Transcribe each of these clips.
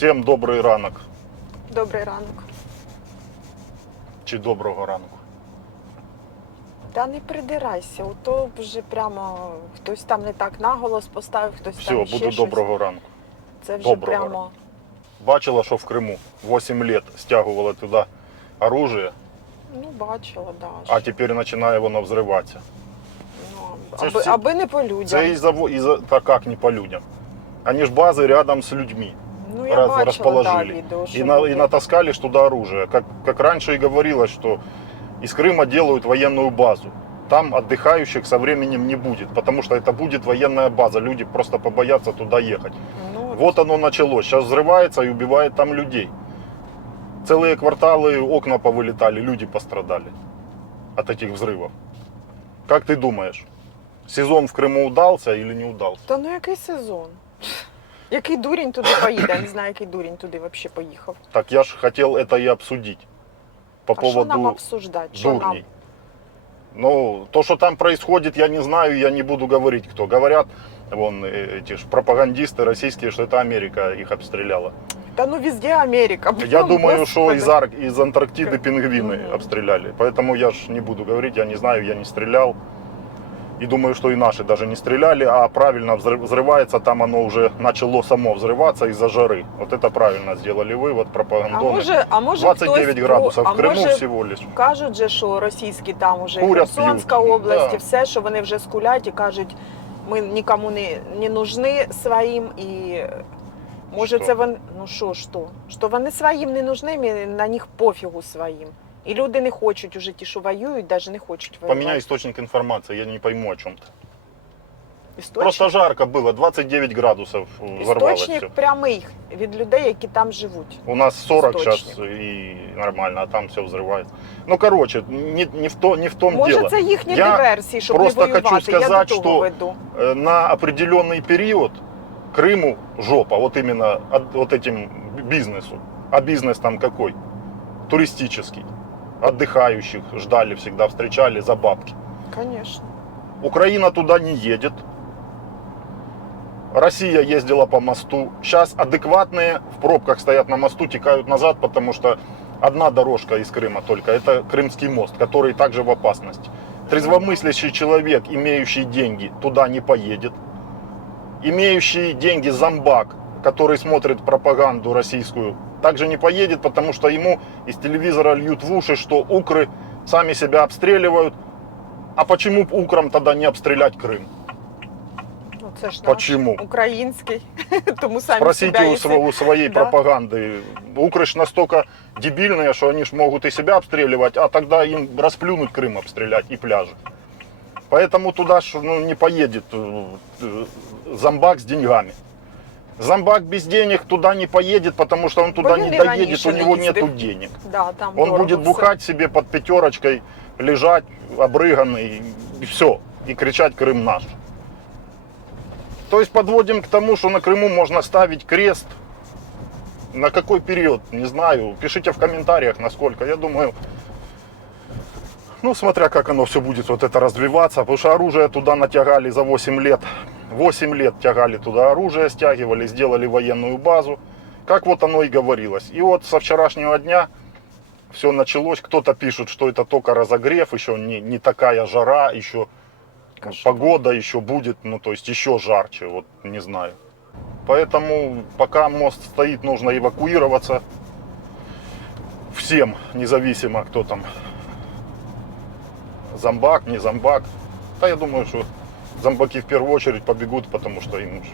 Всім добрий ранок. Добрий ранок. Чи доброго ранку. Та не придирайся, ото вже прямо хтось там не так наголос поставив, хтось Все, там ще буду щось. доброго ранку. Це вже доброго прямо. ранку. Бачила, що в Криму 8 лет стягували туди оружие, Ну, бачила, да. а тепер починає воно взриватися. Ну, це ж всі- аби не по людям. Це та як не по людям. Они ж базы рядом с людьми Ну, я бачила, да, расположили. відео, що И натаскали ж туда оружие. Как раньше и говорилось, что из Крыма делают военную базу. Там отдыхающих со временем не будет, потому что это будет военная база. Люди просто побоятся туда ехать. Ну, Вот оно началось. Сейчас взрывается и убивает там людей. Целые кварталы, окна повылетали, люди пострадали от этих взрывов. Как ты думаешь, сезон в Крыму удался или не удался? Та ну який сезон? Який дурень туди поїде? Я не знаю, який дурень туди взагалі поїхав. Так я ж хотел это и обсудить. По А що нам поводу обсуждати? Що нам? дурней. Ну, то, что там происходит, я не знаю, я не буду говорить, кто. Говорят, вон, эти ж пропагандисты российские, что это Америка их обстреляла. Та ну везде Америка. Я Ну, думаю, что Господи. из Антарктиды пингвины Мгм. обстреляли. Поэтому я ж не буду говорить, я не знаю, я не стрелял. И думаю, что и наши даже не стреляли, а правильно взрывается, там оно уже начало само взрываться из-за жары. Вот это правильно сделали вывод А пропагандоны. може 29 хтось градусов, а в Крыму може всего лишь. кажуть же, що російські там уже Курять, Херсонська п'ють. область, Да. і все, що вони вже скулять і кажуть, ми нікому не нужны своїм, і може Що? це вони, ну що вони своїм не нужны, і на них пофігу своїм. І люди не хочуть уже ті, що воюють, навіть не хочуть воювати. Поменяй источник информации, я не пойму о чем-то. Істочник, Просто жарко было, 29 градусов взорвалось істочник все. прямий від людей, які там живуть. У нас 40 Источник. сейчас и нормально, а там все взрывается. Ну, короче, не в том Може дело. це їхні Я диверсії, щоб не просто хочу воювати, я сказать, до того что веду. На определенный период Крыму жопа, вот именно вот этим бизнесу. А бизнес там какой? Туристический. Отдыхающих ждали, всегда встречали за бабки. Звісно. Украина туда не едет. Россия ездила по мосту. Сейчас адекватные в пробках стоят на мосту, текают назад, потому что одна дорожка из Крыма только. Это Крымский мост, который также в опасности. Трезвомыслящий человек, имеющий деньги, туда не поедет. Имеющий деньги зомбак, который смотрит пропаганду российскую, также не поедет, потому что ему из телевизора льют в уши, что укры сами себя обстреливают. А почему б украм тогда не обстрелять Крым? Ну, це ж Почему? наш український, тому самі Спросите себе у своей Да. пропаганды. Укры ж настолько дебильные, что они ж могут и себя обстреливать, а тогда им расплюнуть Крым обстрелять и пляжи. Поэтому туда ж не поедет зомбак с деньгами. Зомбак без денег туда не поедет, потому что он туда Бо не він і доедет, раніше у не него їздив. нету денег. Да, там Он дорого будет все. бухать себе под пятерочкой, лежать обрыганный, и все, и кричать «Крым наш». То есть подводим к тому, что на Крыму можно ставить крест. На какой период, не знаю. Пишите в комментариях, насколько. Я думаю, ну, смотря как оно все будет вот это развиваться. Потому что оружие туда натягали за 8 лет. 8 лет тягали туда оружие, стягивали, сделали военную базу. Как вот оно и говорилось. И вот со вчерашнего дня все началось. Кто-то пишет, что это только разогрев, еще не такая жара, еще Кошмар. погода еще будет, ну то есть еще жарче, вот не знаю. Поэтому пока мост стоит, нужно эвакуироваться всем, независимо кто там, зомбак, не зомбак. Да я думаю, что зомбаки в первую очередь побегут, потому что им же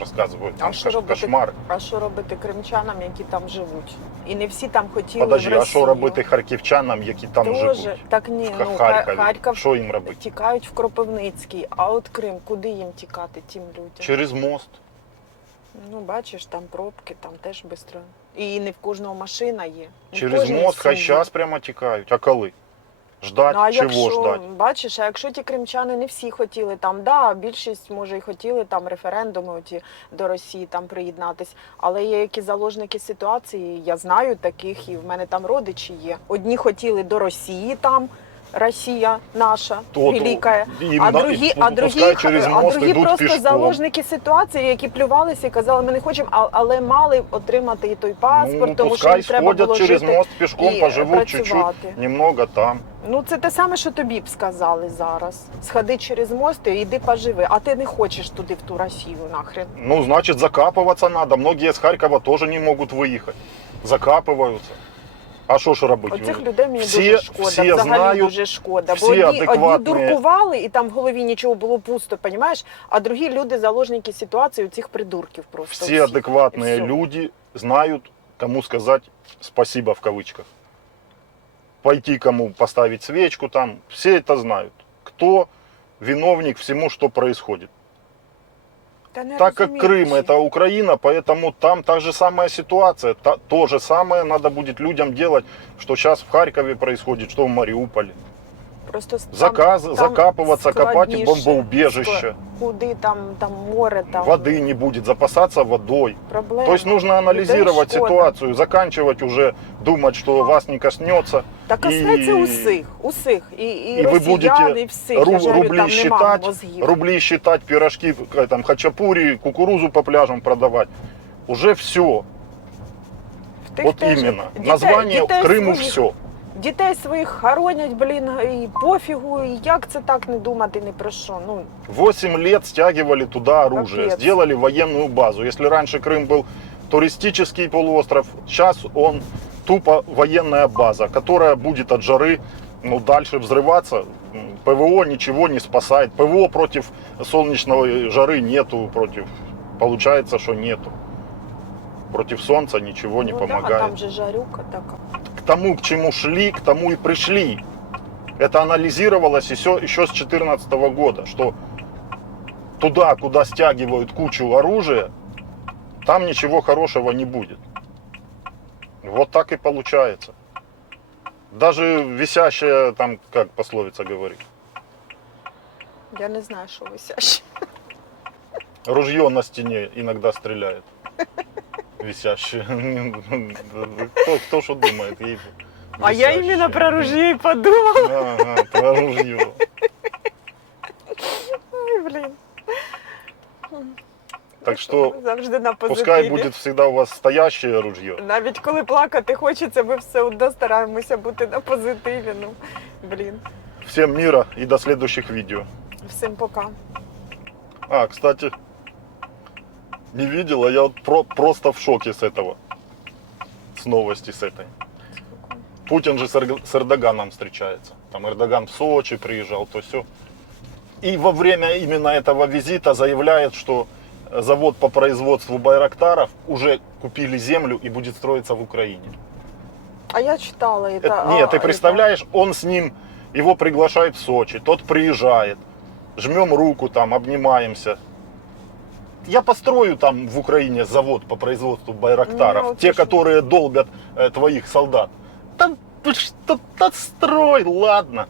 рассказывают там кошмары. А що робити кримчанам, які там живуть? І не всі там хотіли Подожди, в а Росію. що робити харківчанам, які там Тоже. живуть? Так ні, В ну Харкові. Харків Що їм робити? тікають в Кропивницький, а от Крим, куди їм тікати тим людям? Через мост. Ну, бачиш, там пробки, там теж швидко. І не в кожного машина є. Не в Через кожній мост хай сім'ї. зараз прямо тікають. А коли? Ждать? Ну, а Чого якщо, ждать? бачиш, а якщо ті кримчани не всі хотіли там, да, більшість, може, і хотіли там референдуми оті до Росії там приєднатись, але є які заложники ситуації, я знаю таких, і в мене там родичі є. Одні хотіли до Росії там Россия наша, То- великая, именно, а другі, і пускай через мост ідуть просто пішком. заложники ситуації, які плювалися і казали, ми не хочемо, але мали отримати і той паспорт, тому що пускай їм треба сходять було через жити мост пішком, і поживуть чуть-чуть, працювати. немного там. Ну це те саме, що тобі б сказали зараз. Сходи через мост і йди поживи, а ти не хочеш туди, в ту Росію нахрен. Ну, значит, закапываться надо. Многие из Харькова тоже не могут выехать. Закапываются. А що ж робити? Оцих людей мені Всі- дуже шкода, всі взагалі знають, дуже шкода. всі Бо одні адекватні. дуркували, і там в голові нічого було пусто, понімаєш? А другі люди заложники ситуації, у цих придурків просто. Все всіх. адекватные І все. люди знают, кому сказать спасибо в кавычках. Пойти кому поставить свечку там. Все это знают. Кто виновник всему, что происходит. Та не Так как розуміють Крым всі. это Украина, поэтому там та же самая ситуация. То же самое надо будет людям делать, что сейчас в Харькове происходит, что в Мариуполе. Просто Закапываться, копать складніше. бомбоубежище. Куди там море, там Воды не будет, запасаться водой. проблема. То есть нужно анализировать Людей шкода. ситуацию, заканчивать уже, думать, что вас не коснется. Так коснеться усіх. І вы росіян, будете і всіх. Я ж говорю, рубли там нема считать, мозгів. рубли считать, пирожки, там, хачапури, кукурузу по пляжам продавать. Уже все. В тих Вот теж именно. дітей- Название дітей Крыму своїх- все. Дітей своїх хоронять, блін, і пофігу, і як це так не думати ні про що. Ну, 8 лет стягивали туда оружие, Капец. сделали военную базу. Если раньше Крым был туристический полуостров, сейчас он тупо военная база, которая будет от жары дальше взрываться. ПВО ничего не спасает. ПВО против солнечной жары нету, получается, что нету. Против солнца ничего не ну помогает. Да, там же жарюка така. К тому, к чему шли, к тому и пришли. Это анализировалось еще с 2014 года, что туда, куда стягивают кучу оружия, там ничего хорошего не будет. Вот так и получается. Даже висящая, там, как пословица говорит, Я не знаю, що висяще. ружье на стене иногда стреляет. Висящее. Кто что думает? ей А я висящее. іменно про ружье і подумала. Ага, про ружье. Ой, блін. Так что завжди на позитиві. пускай будет всегда у вас стоящее ружье. Навіть коли плакати хочеться, ми все одно стараємося бути на позитиві. Ну, блін. Всем мира и до следующих видео. Всім пока. А, кстати, не видела, я вот просто в шоке с этого. С новости с этой. Путин же с Эрдоганом встречается. Там Эрдоган в Сочи приезжал, то все. И во время именно этого визита заявляет, что завод по производству байрактаров уже купили землю и будет строиться в Украине. А я читала это. Нет, ты представляешь, он с ним, его приглашают в Сочи, тот приезжает, жмем руку там, обнимаемся. Я построю там в Украине завод по производству байрактаров, Ну, те, это ж- которые долбят твоих солдат. Там ты что, строй, ладно.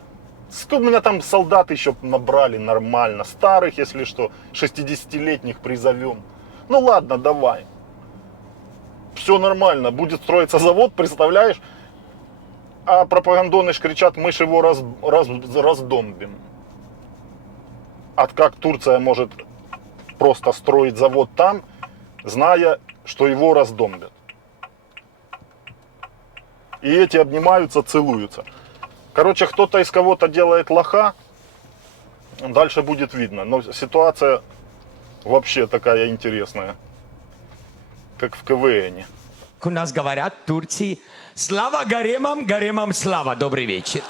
Сколько у меня там солдат еще набрали нормально, старых, если что, 60-летних призовем. Ну ладно, давай. Все нормально, будет строиться завод, представляешь? А пропагандоны ж кричат, мы ж его раздомбим. А как Турция может просто строить завод там, зная, что его раздомбят? И эти обнимаются, целуются. Короче, кто-то из кого-то делает лоха, дальше будет видно. Но ситуация вообще такая интересная, как в КВН. У нас говорят в Турции «Слава гаремам, гаремам слава». Добрый вечер.